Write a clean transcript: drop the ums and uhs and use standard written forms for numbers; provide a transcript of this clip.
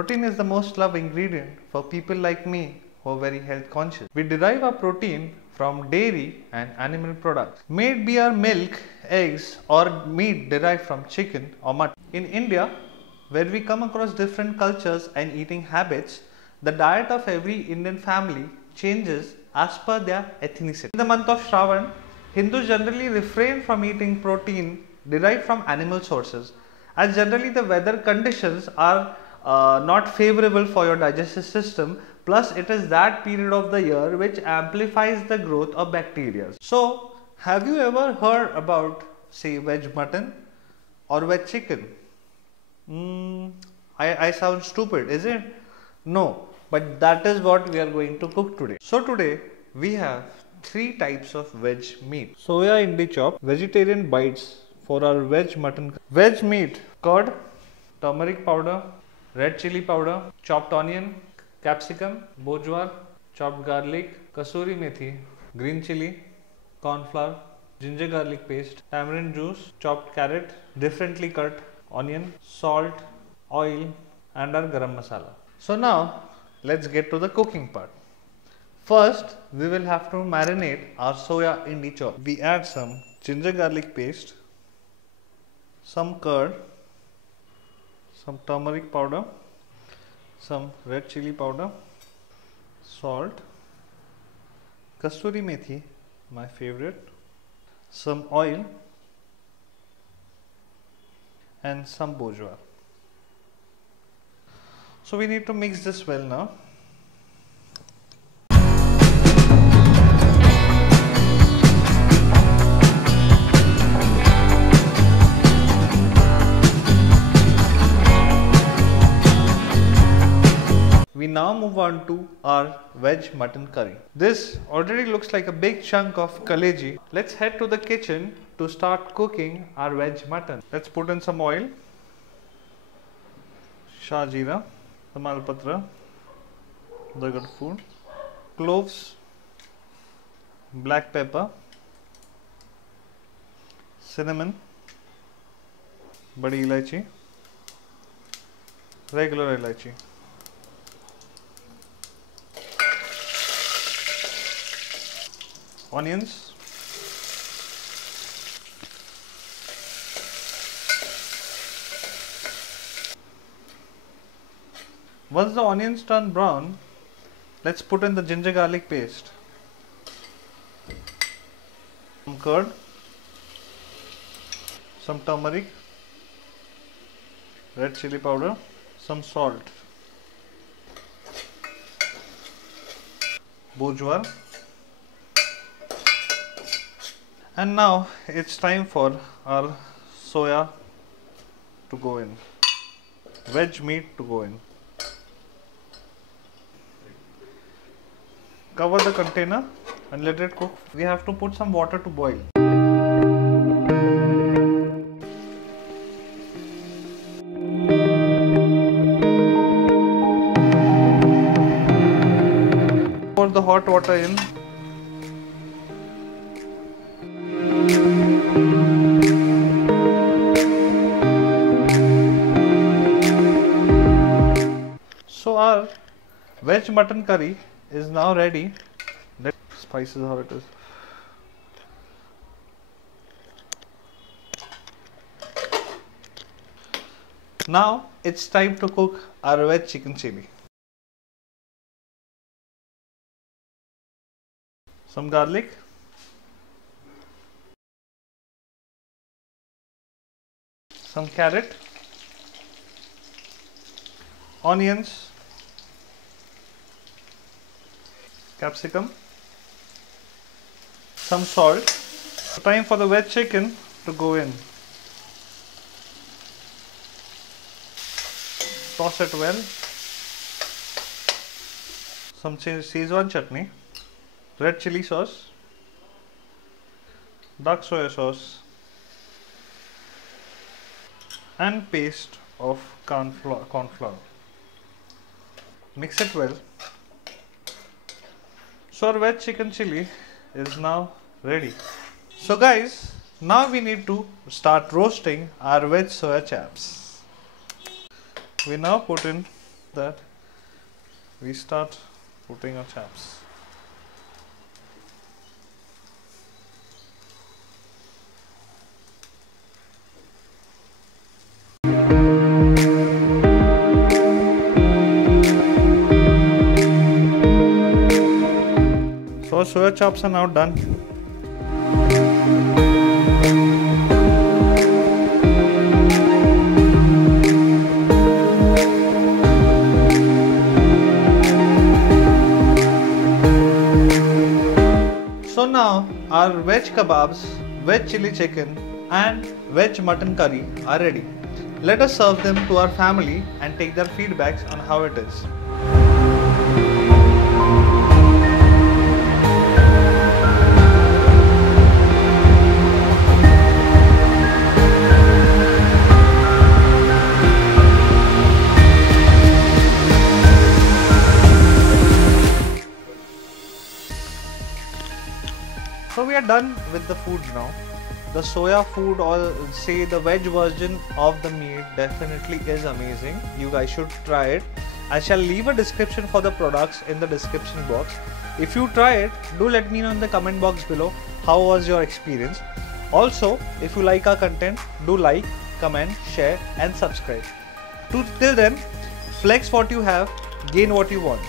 Protein is the most loved ingredient for people like me who are very health conscious. We derive our protein from dairy and animal products. May it be our milk, eggs or meat derived from chicken or mutton. In India, where we come across different cultures and eating habits, the diet of every Indian family changes as per their ethnicity. In the month of Shravan, Hindus generally refrain from eating protein derived from animal sources, as generally the weather conditions are not favorable for your digestive system, plus it is that period of the year which amplifies the growth of bacteria. So, have you ever heard about, say, veg mutton or veg chicken? I sound stupid, is it? No, but that is what we are going to cook today. So today we have 3 types of veg meat. Soya indie chop, vegetarian bites for our veg mutton. Veg meat, curd, turmeric powder, red chili powder, chopped onion, capsicum, bojwar, chopped garlic, kasuri methi, green chili, corn flour, ginger garlic paste, tamarind juice, chopped carrot, differently cut onion, salt, oil and our garam masala. So now let's get to the cooking part. First, we will have to marinate our soya indie chop. We add some ginger garlic paste, some curd, some turmeric powder, some red chili powder, salt, kasuri methi, my favorite, some oil and some bojwar. So we need to mix this well now. We now move on to our veg mutton curry. This already looks like a big chunk of kaleji. Let's head to the kitchen to start cooking our veg mutton. Let's put in some oil, shah jeera, tamalpatra, the good food, cloves, black pepper, cinnamon, badi ilaichi, regular ilaichi. Onions, once the onions turn brown, let's put in the ginger garlic paste, some curd, some turmeric, red chili powder, some salt, bojwar. And now it's time for our soya to go in, veg meat to go in. Cover the container and let it cook. We have to put some water to boil. Pour the hot water in. So our veg mutton curry is now ready. Let's spice how it is. Now it's time to cook our veg chicken chili. Some garlic, some carrot, onions, capsicum, some salt. Time for the veg chicken to go in. Toss it well. Some Szechuan chutney, red chili sauce, dark soya sauce and paste of corn flour. Mix it well. So our veg chicken chili is now ready. So guys, now we need to start roasting our veg soya chaps. We now put in that we start putting our chaps. So our soya chops are now done. So now our veg kebabs, veg chili chicken and veg mutton curry are ready. Let us serve them to our family and take their feedbacks on how it is. So we are done with the food now. The soya food, or say the veg version of the meat, definitely is amazing. You guys should try it. I shall leave a description for the products in the description box. If you try it, do let me know in the comment box below how was your experience. Also, if you like our content, do like, comment, share and subscribe. Till then, flex what you have, gain what you want.